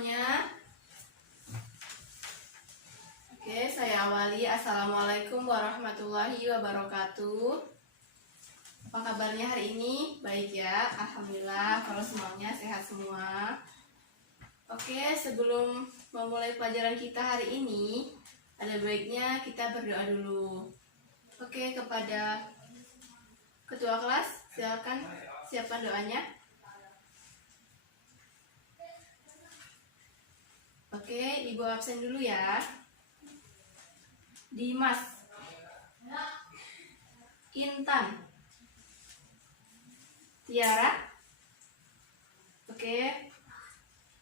semuanya. Oke, saya awali. Assalamualaikum warahmatullahi wabarakatuh. Apa kabarnya hari ini? Baik ya, alhamdulillah. Kalau semuanya sehat semua. Oke, sebelum memulai pelajaran kita hari ini, ada baiknya kita berdoa dulu. Oke, kepada ketua kelas, silakan siapkan doanya. Oke, Ibu absen dulu ya. Dimas, Intan, Tiara. Oke,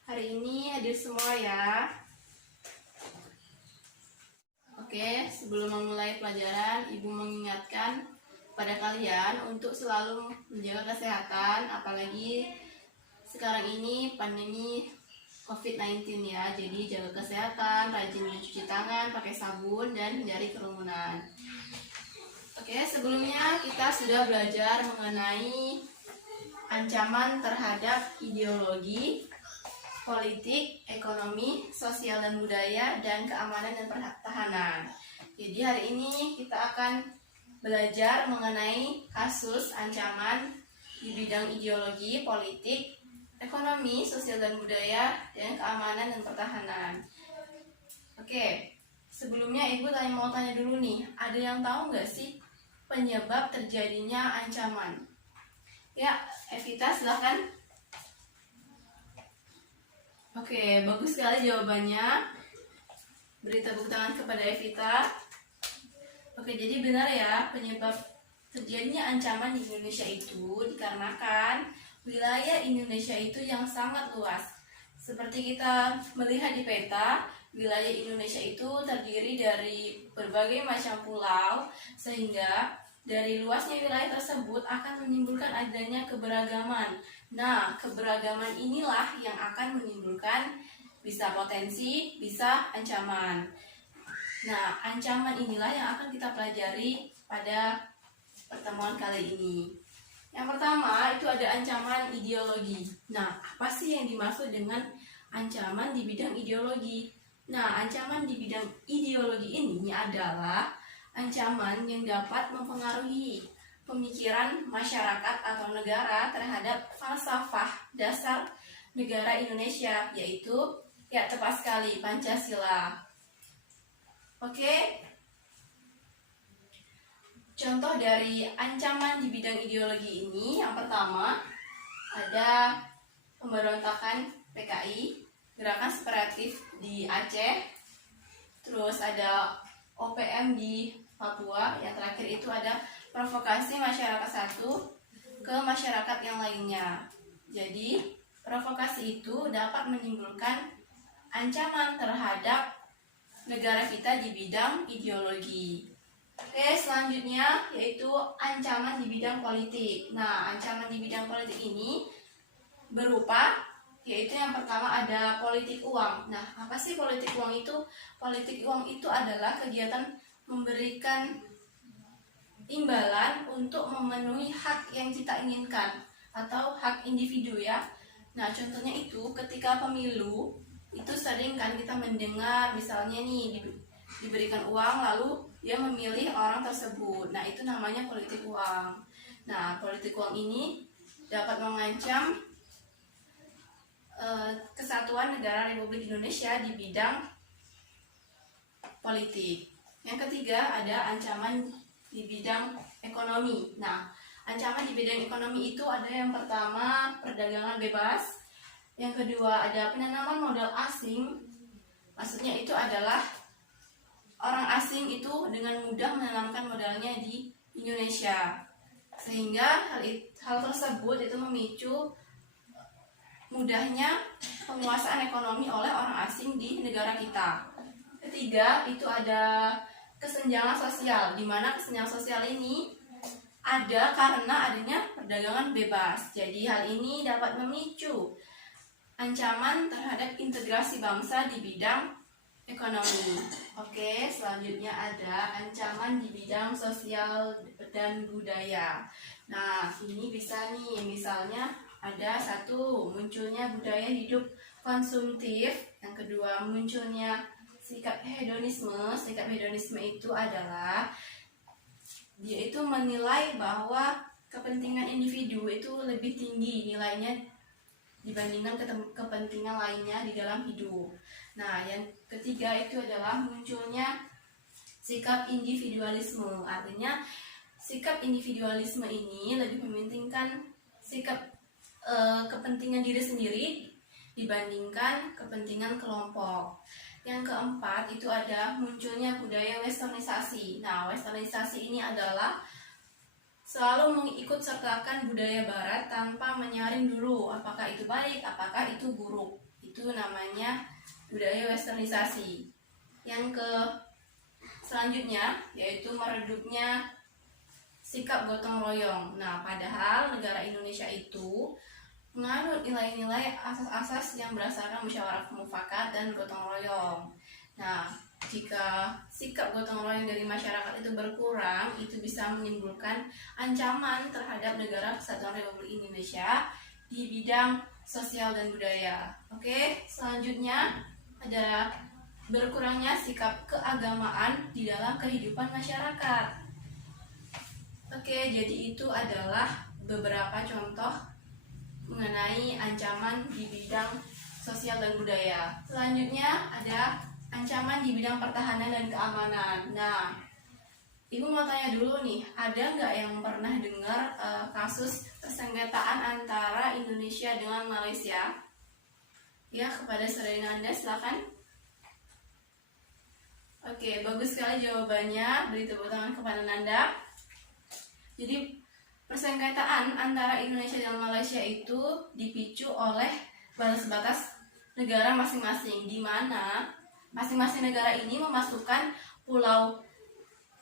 hari ini hadir semua ya. Oke, sebelum memulai pelajaran, Ibu mengingatkan pada kalian untuk selalu menjaga kesehatan, apalagi sekarang ini pandemi COVID-19 ya. Jadi jaga kesehatan, rajin mencuci tangan, pakai sabun, dan hindari kerumunan. Oke, sebelumnya kita sudah belajar mengenai ancaman terhadap ideologi, politik, ekonomi, sosial dan budaya, dan keamanan dan pertahanan. Jadi hari ini kita akan belajar mengenai kasus ancaman di bidang ideologi, politik, ekonomi, sosial dan budaya, dan keamanan dan pertahanan. Oke, sebelumnya Ibu mau tanya dulu nih, ada yang tahu nggak sih penyebab terjadinya ancaman? Ya, Evita silahkan. Oke, bagus sekali jawabannya. Beri tepuk tangan kepada Evita. Oke, jadi benar ya, penyebab terjadinya ancaman di Indonesia itu dikarenakan wilayah Indonesia itu yang sangat luas. Seperti kita melihat di peta, wilayah Indonesia itu terdiri dari berbagai macam pulau, sehingga dari luasnya wilayah tersebut akan menimbulkan adanya keberagaman. Nah, keberagaman inilah yang akan menimbulkan bisa potensi, bisa ancaman. Nah, ancaman inilah yang akan kita pelajari pada pertemuan kali ini. Yang pertama itu ada ancaman ideologi. Nah, apa sih yang dimaksud dengan ancaman di bidang ideologi? Nah, ancaman di bidang ideologi ini adalah ancaman yang dapat mempengaruhi pemikiran masyarakat atau negara terhadap falsafah dasar negara Indonesia, yaitu ya tepat sekali Pancasila. Oke. Contoh dari ancaman di bidang ideologi ini, yang pertama ada pemberontakan PKI, gerakan separatis di Aceh, terus ada OPM di Papua, yang terakhir itu ada provokasi masyarakat satu ke masyarakat yang lainnya. Jadi provokasi itu dapat menimbulkan ancaman terhadap negara kita di bidang ideologi. Oke, selanjutnya yaitu ancaman di bidang politik. Nah, ancaman di bidang politik ini berupa, yaitu yang pertama ada politik uang. Nah, apa sih politik uang itu? Politik uang itu adalah kegiatan memberikan imbalan untuk memenuhi hak yang kita inginkan atau hak individu ya. Nah, contohnya itu ketika pemilu itu sering kan kita mendengar misalnya nih diberikan uang lalu dia memilih orang tersebut. Nah, itu namanya politik uang. Nah, politik uang ini dapat mengancam kesatuan negara Republik Indonesia di bidang politik. Yang ketiga ada ancaman di bidang ekonomi. Nah, ancaman di bidang ekonomi itu ada yang pertama perdagangan bebas, yang kedua ada penanaman modal asing. Maksudnya itu adalah orang asing itu dengan mudah menanamkan modalnya di Indonesia, sehingga hal tersebut itu memicu mudahnya penguasaan ekonomi oleh orang asing di negara kita. Ketiga itu ada kesenjangan sosial, di mana kesenjangan sosial ini ada karena adanya perdagangan bebas. Jadi hal ini dapat memicu ancaman terhadap integrasi bangsa di bidang ekonomi. Oke, selanjutnya ada ancaman di bidang sosial dan budaya. Nah, ini bisa nih, misalnya ada satu, munculnya budaya hidup konsumtif, yang kedua munculnya sikap hedonisme. Sikap hedonisme itu adalah dia itu menilai bahwa kepentingan individu itu lebih tinggi nilainya dibandingkan kepentingan lainnya di dalam hidup. Nah, yang ketiga itu adalah munculnya sikap individualisme. Artinya sikap individualisme ini lebih mementingkan sikap kepentingan diri sendiri dibandingkan kepentingan kelompok. Yang keempat itu ada munculnya budaya westernisasi. Nah, westernisasi ini adalah selalu mengikut sertakan budaya barat tanpa menyaring dulu apakah itu baik, apakah itu buruk. Itu namanya budaya westernisasi. Yang selanjutnya yaitu meredupnya sikap gotong royong. Nah, padahal negara Indonesia itu menganut nilai-nilai asas-asas yang berdasarkan musyawarah mufakat dan gotong royong. Nah, jika sikap gotong royong dari masyarakat itu berkurang, itu bisa menimbulkan ancaman terhadap negara Kesatuan Republik Indonesia di bidang sosial dan budaya. Oke, selanjutnya ada berkurangnya sikap keagamaan di dalam kehidupan masyarakat. Oke, jadi itu adalah beberapa contoh mengenai ancaman di bidang sosial dan budaya. Selanjutnya ada ancaman di bidang pertahanan dan keamanan. Nah, Ibu mau tanya dulu nih, ada nggak yang pernah dengar kasus persengketaan antara Indonesia dengan Malaysia? Ya, kepada saudara Anda silakan. Oke, bagus sekali jawabannya. Beri tepuk tangan kepada Nanda. Jadi persengketaan antara Indonesia dan Malaysia itu dipicu oleh batas-batas negara masing-masing, di mana masing-masing negara ini memasukkan Pulau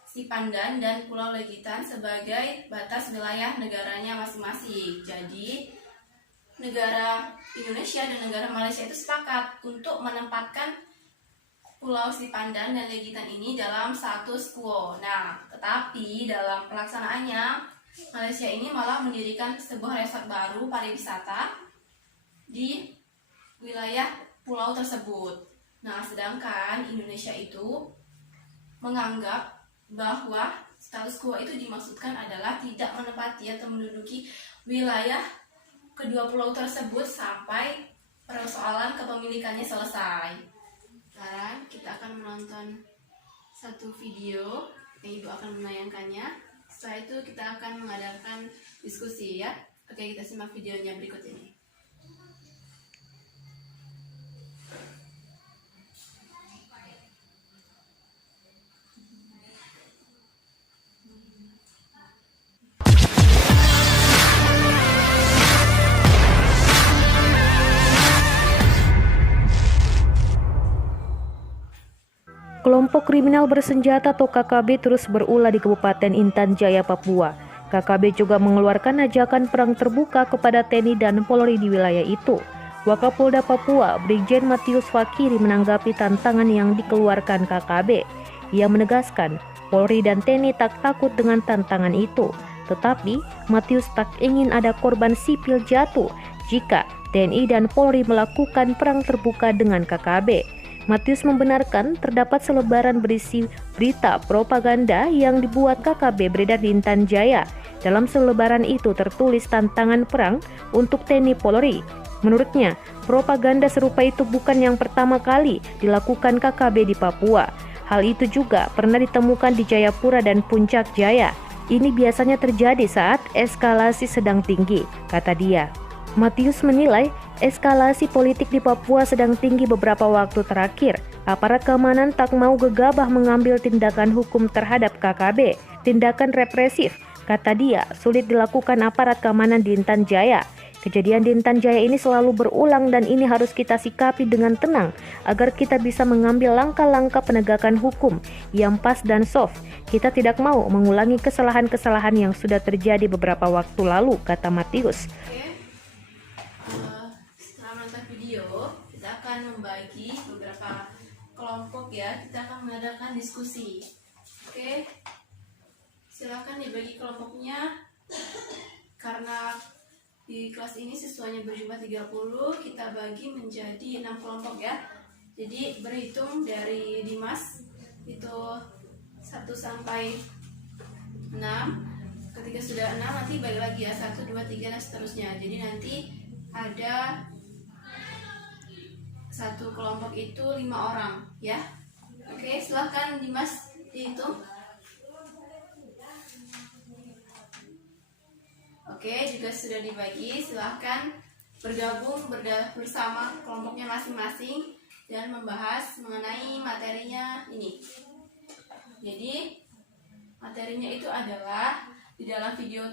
Sipandan dan Pulau Legitan sebagai batas wilayah negaranya masing-masing. Jadi negara Indonesia dan negara Malaysia itu sepakat untuk menempatkan Pulau Sipandan dan Legitan ini dalam status quo. Nah, tetapi dalam pelaksanaannya Malaysia ini malah mendirikan sebuah resort baru pariwisata di wilayah pulau tersebut. Nah, sedangkan Indonesia itu menganggap bahwa status quo itu dimaksudkan adalah tidak menempati atau menduduki wilayah kedua pulau tersebut sampai persoalan kepemilikannya selesai. Sekarang kita akan menonton satu video yang Ibu akan menayangkannya. Setelah itu kita akan mengadakan diskusi ya. Oke, kita simak videonya berikut ini. Kelompok kriminal bersenjata atau KKB terus berulah di Kabupaten Intan Jaya, Papua. KKB juga mengeluarkan ajakan perang terbuka kepada TNI dan Polri di wilayah itu. Wakapolda Papua, Brigjen Matius Fakiri menanggapi tantangan yang dikeluarkan KKB. Ia menegaskan, Polri dan TNI tak takut dengan tantangan itu. Tetapi, Matius tak ingin ada korban sipil jatuh jika TNI dan Polri melakukan perang terbuka dengan KKB. Matius membenarkan terdapat selebaran berisi berita propaganda yang dibuat KKB beredar di Intan Jaya. Dalam selebaran itu tertulis tantangan perang untuk TNI Polri. Menurutnya, propaganda serupa itu bukan yang pertama kali dilakukan KKB di Papua. Hal itu juga pernah ditemukan di Jayapura dan Puncak Jaya. Ini biasanya terjadi saat eskalasi sedang tinggi, kata dia. Matius menilai eskalasi politik di Papua sedang tinggi beberapa waktu terakhir. Aparat keamanan tak mau gegabah mengambil tindakan hukum terhadap KKB. Tindakan represif, kata dia, sulit dilakukan aparat keamanan di Intan Jaya. Kejadian di Intan Jaya ini selalu berulang dan ini harus kita sikapi dengan tenang agar kita bisa mengambil langkah-langkah penegakan hukum yang pas dan soft. Kita tidak mau mengulangi kesalahan-kesalahan yang sudah terjadi beberapa waktu lalu, kata Matius. Setelah menonton video, kita akan membagi beberapa kelompok ya. Kita akan mengadakan diskusi. Oke, silakan dibagi kelompoknya. Karena di kelas ini siswanya berjumlah 30, kita bagi menjadi 6 kelompok ya. Jadi berhitung dari Dimas itu 1 sampai 6. Ketika sudah 6 nanti bagi lagi ya, 1, 2, 3 dan seterusnya. Jadi nanti ada satu kelompok itu 5 orang ya. Oke, silahkan Dimas dihitung. Oke, juga sudah dibagi, silahkan bergabung bersama kelompoknya masing-masing dan membahas mengenai materinya ini. Jadi materinya itu adalah di dalam video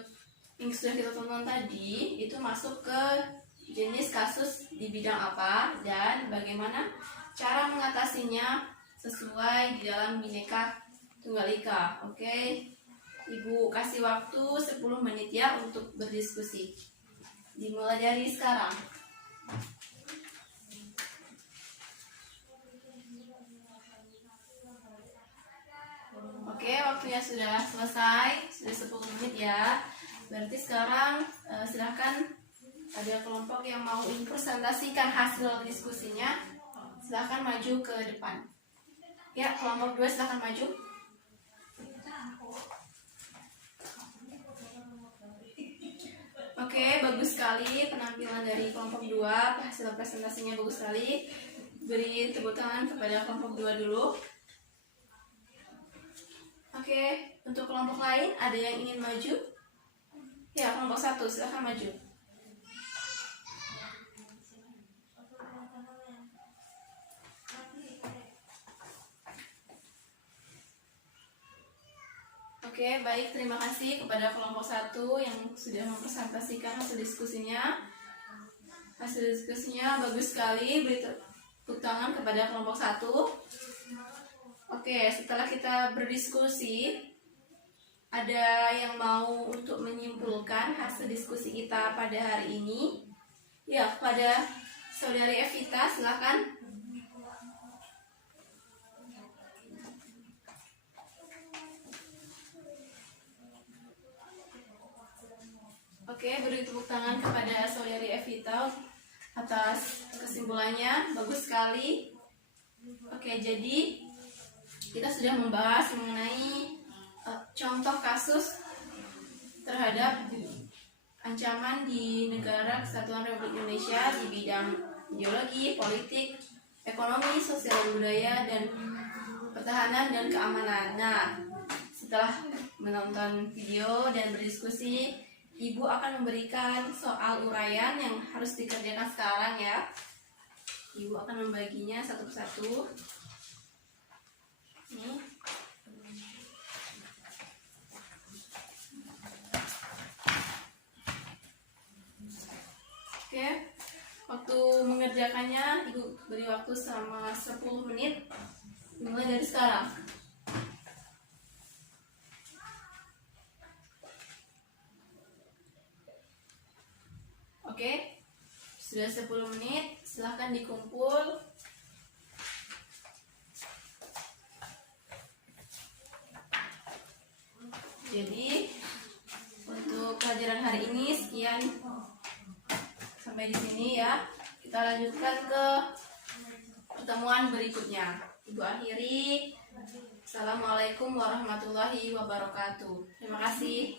yang sudah kita tonton tadi itu masuk ke jenis kasus di bidang apa dan bagaimana cara mengatasinya sesuai di dalam Bhinneka Tunggal Ika. Oke, Ibu kasih waktu 10 menit ya untuk berdiskusi. Dimulai dari sekarang. Oke, waktunya sudah selesai, sudah 10 menit ya. Berarti sekarang silahkan ada kelompok yang mau presentasikan hasil diskusinya, silahkan maju ke depan. Ya, kelompok 2 silahkan maju. Oke, bagus sekali penampilan dari kelompok 2, hasil presentasinya bagus sekali. Beri tepuk tangan kepada kelompok 2 dulu. Oke, untuk kelompok lain ada yang ingin maju? Ya, kelompok 1 silahkan maju. Oke, baik, terima kasih kepada kelompok 1 yang sudah mempresentasikan hasil diskusinya. Hasil diskusinya bagus sekali, beri tepuk tangan kepada kelompok 1. Oke, setelah kita berdiskusi, ada yang mau untuk menyimpulkan hasil diskusi kita pada hari ini? Ya, kepada Saudari Evita, silakan. Oke, beri tepuk tangan kepada Saudari Evita atas kesimpulannya, bagus sekali. Oke, jadi kita sudah membahas mengenai contoh kasus terhadap ancaman di negara Kesatuan Republik Indonesia di bidang ideologi, politik, ekonomi, sosial dan budaya, dan pertahanan dan keamanan. Nah, setelah menonton video dan berdiskusi, Ibu akan memberikan soal uraian yang harus dikerjakan sekarang ya. Ibu akan membaginya satu persatu. Nih. Oke, waktu mengerjakannya Ibu beri waktu selama 10 menit. Dimulai dari sekarang. Oke, sudah 10 menit, silahkan dikumpul. Jadi untuk pelajaran hari ini sekian, sampai di sini ya. Kita lanjutkan ke pertemuan berikutnya. Ibu akhiri. Assalamualaikum warahmatullahi wabarakatuh. Terima kasih.